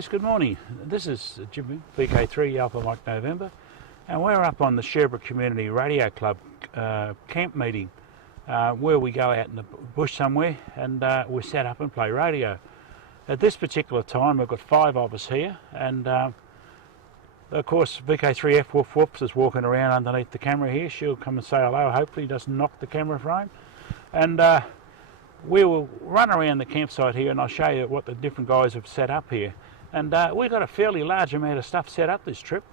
Yes, good morning. This is Jimmy, VK3 Alpha Mike November, and we're up on the Sherbrooke Community Radio Club camp meeting where we go out in the bush somewhere and we set up and play radio. At this particular time we've got 5 of us here, and of course VK3F Woof Woops is walking around underneath the camera here. She'll come and say hello, hopefully doesn't knock the camera frame, and we will run around the campsite here and I'll show you what the different guys have set up here. And we've got a fairly large amount of stuff set up this trip.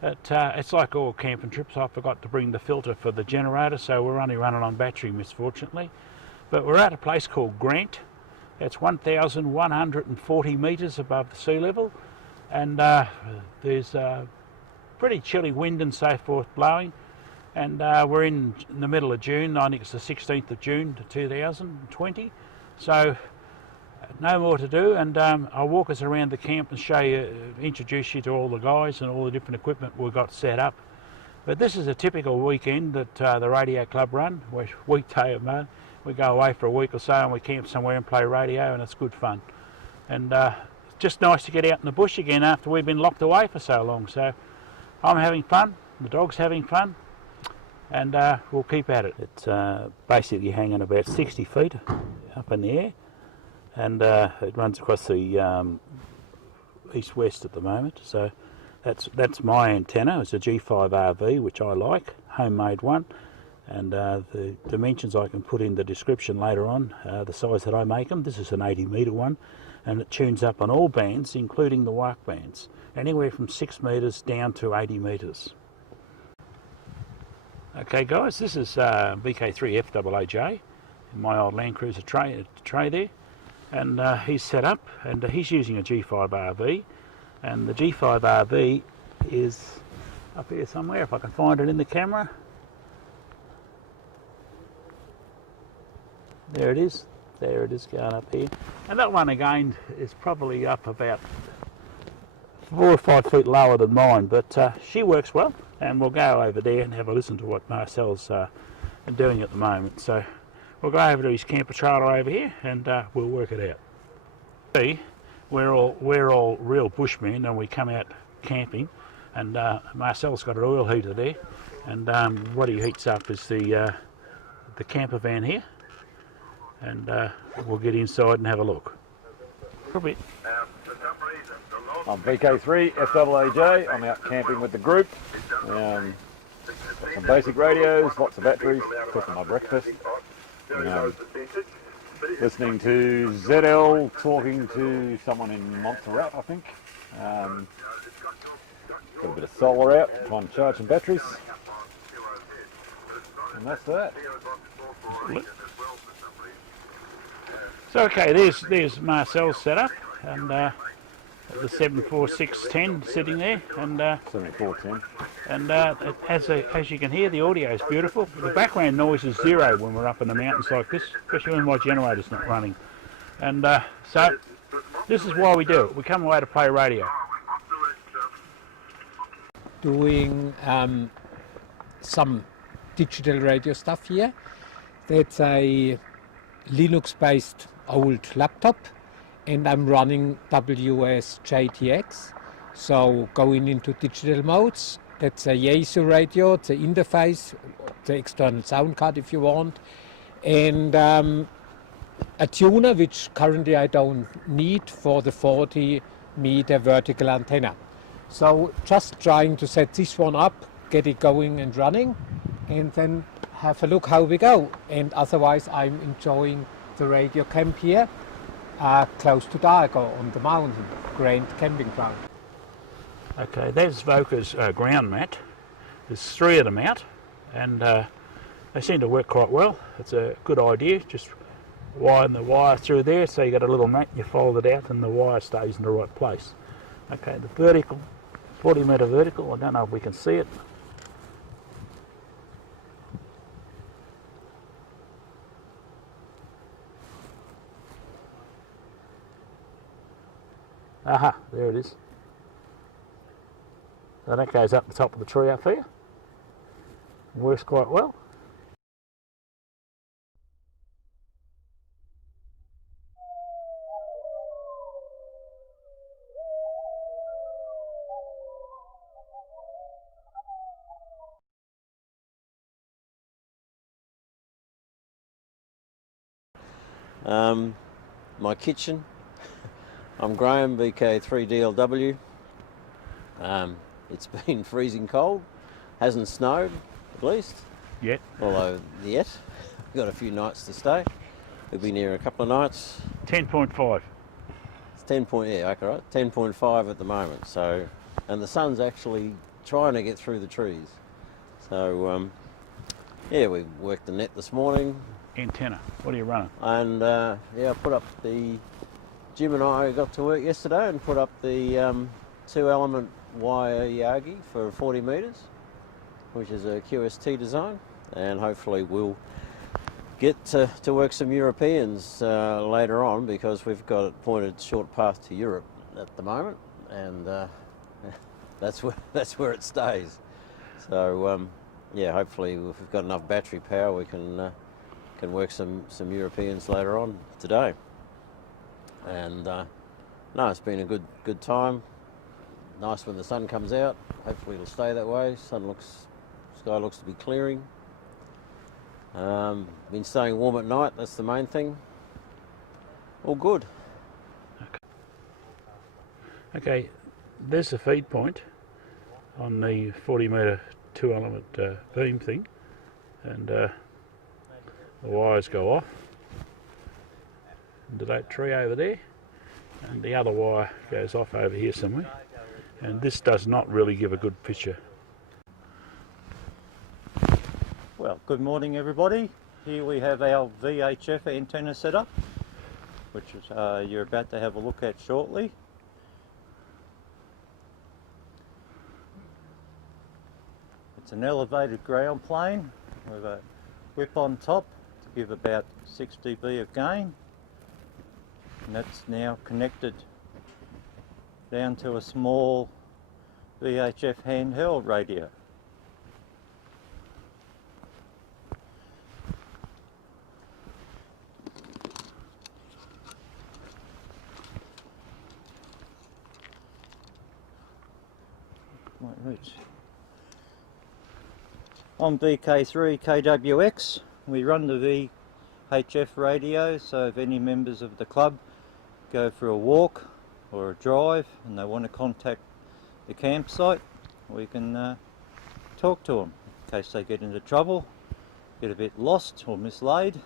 It's like all camping trips. I forgot to bring the filter for the generator, so we're only running on battery, misfortunately. But we're at a place called Grant. It's 1,140 metres above the sea level, and there's pretty chilly wind and so forth blowing. And we're in the middle of June. I think it's the 16th of June 2020. So no more to do, and I'll walk us around the camp and show you, introduce you to all the guys and all the different equipment we've got set up. But this is a typical weekend that the radio club run. Weekday of May, we go away for a week or so and we camp somewhere and play radio, and it's good fun. And it's just nice to get out in the bush again after we've been locked away for so long. So I'm having fun, the dog's having fun, and we'll keep at it. It's basically hanging about 60 feet up in the air, and it runs across the east-west at the moment. So that's my antenna. It's a G5RV, which I like, homemade one, and the dimensions I can put in the description later on, the size that I make them. This is an 80-metre one, and it tunes up on all bands, including the WARC bands, anywhere from 6 metres down to 80 metres. Okay guys, this is VK3FAAJ, my old Land Cruiser tray there. And he's set up, and he's using a G5RV, and the G5RV is up here somewhere, if I can find it in the camera. There it is going up here, and that one again is probably up about 4 or 5 feet lower than mine, but she works well, and we'll go over there and have a listen to what Marcel's doing at the moment. So we'll go over to his camper trailer over here and we'll work it out. See, we're all real bushmen, and we come out camping, and Marcel's got an oil heater there, and what he heats up is the camper van here, and we'll get inside and have a look. A bit. I'm VK3 FAAJ. I'm out camping with the group. Got some basic radios, lots of batteries, cooking my breakfast. Listening to ZL talking to someone in Montserrat, I think. Got a bit of solar out, trying to charge some batteries. And that's that. So okay, there's Marcel's setup, and the 74610 sitting there, and 7410. And as you can hear, the audio is beautiful. The background noise is zero when we're up in the mountains like this, especially when my generator's not running. And so this is why we do it. We come away to play radio. Doing some digital radio stuff here. That's a Linux-based old laptop, and I'm running WSJTX, so going into digital modes. That's a Yaesu radio, it's an interface, the external sound card if you want, and a tuner, which currently I don't need, for the 40-meter vertical antenna. So just trying to set this one up, get it going and running, and then have a look how we go. And otherwise I'm enjoying the radio camp here, close to Dargo on the mountain, Grant camping ground. Okay, there's Voca's ground mat. There's 3 of them out, and they seem to work quite well. It's a good idea, just wiring the wire through there, so you got a little mat, you fold it out and the wire stays in the right place. Okay, the vertical, 40-metre vertical, I don't know if we can see it. Aha, there it is. So that goes up the top of the tree up here. Works quite well. My kitchen. I'm Graham, VK3DLW. It's been freezing cold. Hasn't snowed, at least. Yet. Although, yet. We've got a few nights to stay. We'll be near a couple of nights. 10.5. It's 10 point, yeah, okay, right. 10.5 at the moment. So, and the sun's actually trying to get through the trees. So, yeah, we worked the net this morning. Antenna. What are you running? And yeah, I put up the, Jim and I got to work yesterday and put up the 2-element wire Yagi for 40 metres, which is a QST design, and hopefully we'll get to work some Europeans later on, because we've got a pointed short path to Europe at the moment, and that's where it stays. So yeah, hopefully if we've got enough battery power, we can work some Europeans later on today. And no, it's been a good time. Nice when the sun comes out. Hopefully it'll stay that way. Sky looks to be clearing. Been staying warm at night. That's the main thing. All good. Okay, there's the feed point on the 40 metre 2-element beam thing, and the wires go off into that tree over there, and the other wire goes off over here somewhere, and this does not really give a good picture. Well, good morning everybody. Here we have our VHF antenna setup, which is, you're about to have a look at shortly. It's an elevated ground plane with a whip on top to give about 6 dB of gain, and that's now connected down to a small VHF handheld radio. I'm VK3 KWX. We run the VHF radio, so if any members of the club go for a walk or a drive and they want to contact the campsite, we can talk to them in case they get into trouble, get a bit lost or mislaid.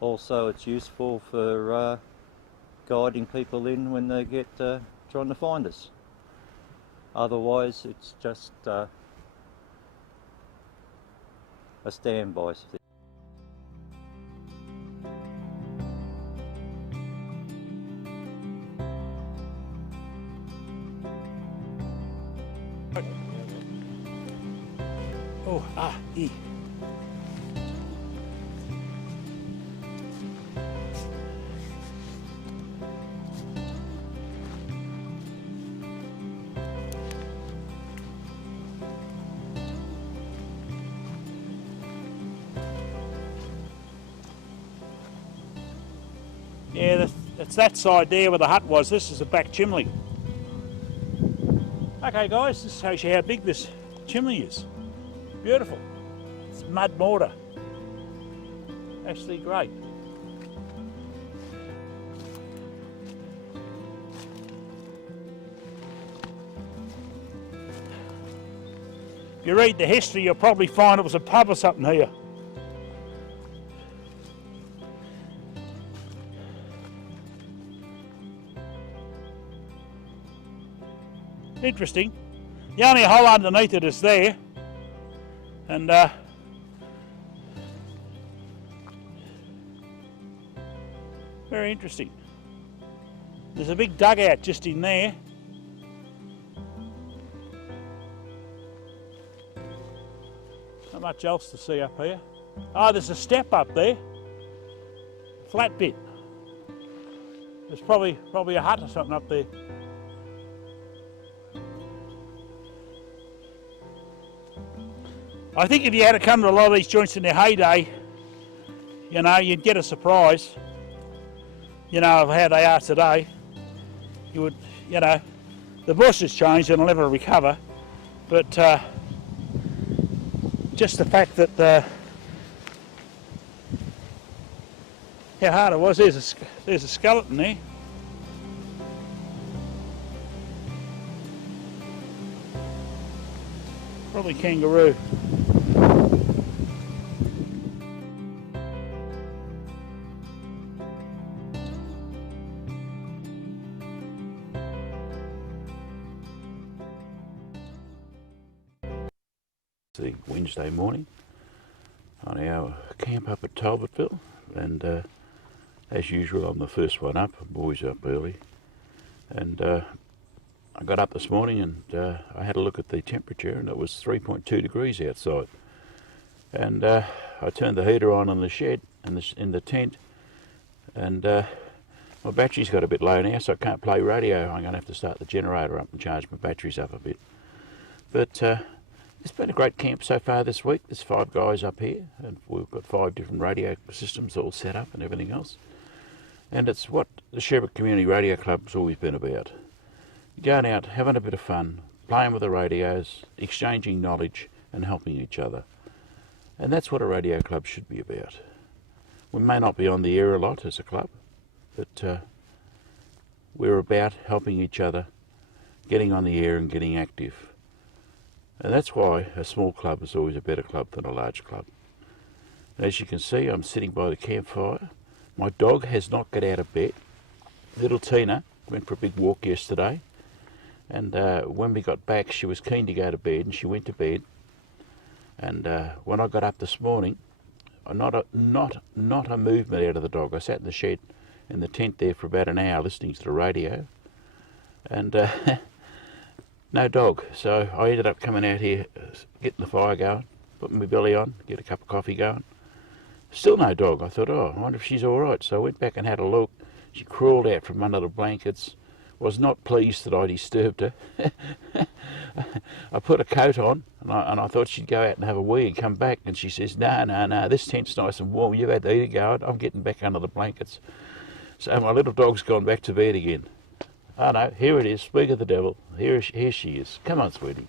Also, it's useful for guiding people in when they get trying to find us. Otherwise, it's just a standby. E. Yeah, that's that side there where the hut was. This is the back chimney. Okay guys, this shows you how big this chimney is. Beautiful. It's mud mortar. Actually great. If you read the history, you'll probably find it was a pub or something here. Interesting. The only hole underneath it is there, and very interesting. There's a big dugout just in there. Not much else to see up here. Oh, there's a step up there. Flat bit. There's probably a hut or something up there. I think if you had to come to a lot of these joints in their heyday, you know, you'd get a surprise, you know, of how they are today. You would, you know, the bush has changed and it'll never recover, but just the fact that how hard it was. There's a skeleton there. Probably kangaroo. The Wednesday morning on our camp up at Talbotville, and as usual I'm the first one up. I'm always up early, and I got up this morning and I had a look at the temperature, and it was 3.2 degrees outside, and I turned the heater on in the shed in the tent, and my battery's got a bit low now, so I can't play radio. I'm going to have to start the generator up and charge my batteries up a bit, but it's been a great camp so far this week. There's 5 guys up here, and we've got 5 different radio systems all set up and everything else. And it's what the Sherbrooke Community Radio Club's always been about. Going out, having a bit of fun, playing with the radios, exchanging knowledge and helping each other. And that's what a radio club should be about. We may not be on the air a lot as a club, but we're about helping each other, getting on the air and getting active. And that's why a small club is always a better club than a large club. As you can see, I'm sitting by the campfire. My dog has not got out of bed. Little Tina went for a big walk yesterday, and when we got back she was keen to go to bed, and she went to bed. And when I got up this morning, not a movement out of the dog. I sat in the shed in the tent there for about an hour listening to the radio, and no dog. So I ended up coming out here, getting the fire going, putting my belly on, get a cup of coffee going. Still no dog. I thought, oh, I wonder if she's all right. So I went back and had a look. She crawled out from under the blankets. Was not pleased that I disturbed her. I put a coat on, and I thought she'd go out and have a wee and come back. And she says, no, this tent's nice and warm. You've had the heater going. I'm getting back under the blankets. So my little dog's gone back to bed again. Oh no, here it is. Speak of the devil. Here she is. Come on, sweetie.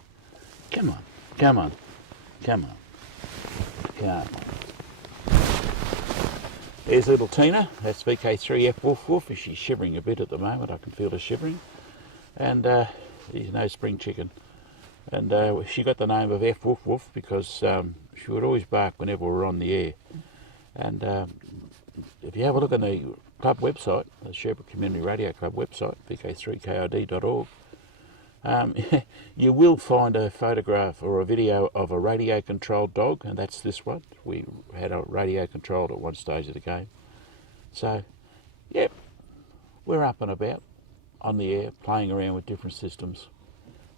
Come on. Come on. Come on. Come on. There's little Tina. That's VK3F Woof Woof. She's shivering a bit at the moment. I can feel her shivering. And there's no spring chicken. And she got the name of F Woof Woof because she would always bark whenever we were on the air. And if you have a look on the club website, the Sherbrooke Community Radio Club website, vk3kid.org, you will find a photograph or a video of a radio-controlled dog, and that's this one. We had a radio-controlled at one stage of the game. So, yep, we're up and about on the air, playing around with different systems.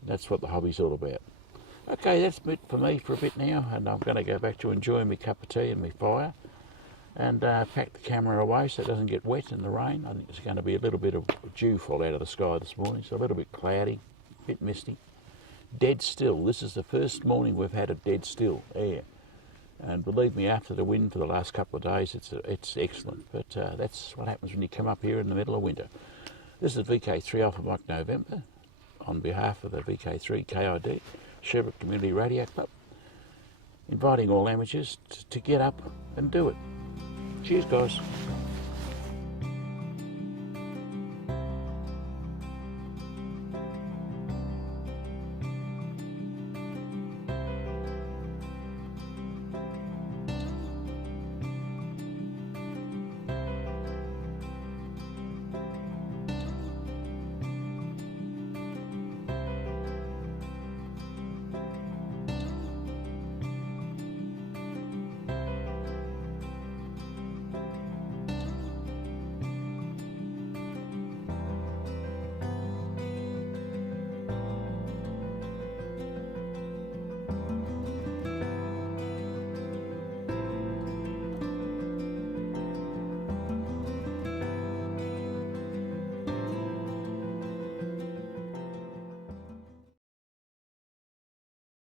That's what the hobby's all about. Okay, that's it for me for a bit now, and I'm going to go back to enjoying my cup of tea and my fire, and pack the camera away so it doesn't get wet in the rain. I think there's going to be a little bit of dew fall out of the sky this morning, so a little bit cloudy, a bit misty. Dead still. This is the first morning we've had a dead still air, and believe me, after the wind for the last couple of days, it's excellent. But that's what happens when you come up here in the middle of winter. This is VK3 Alpha Mike November on behalf of the VK3 KID Sherbrooke Community Radio Club, inviting all amateurs to get up and do it. Cheers, guys.